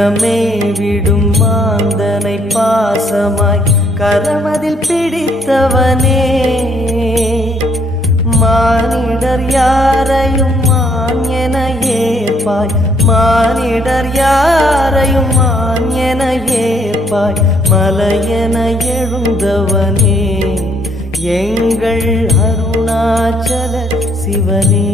நிலமே விடும் மாந்தனை பாசமாய் கரமதில் பிடித்தவனே மானிடர் யாரையும் மான் என ஏற்பாய் மானிடர் யாரையும் மான் என ஏற்பாய் மலையென எழுந்தவனே எங்கள் அருணாச்சல சிவனே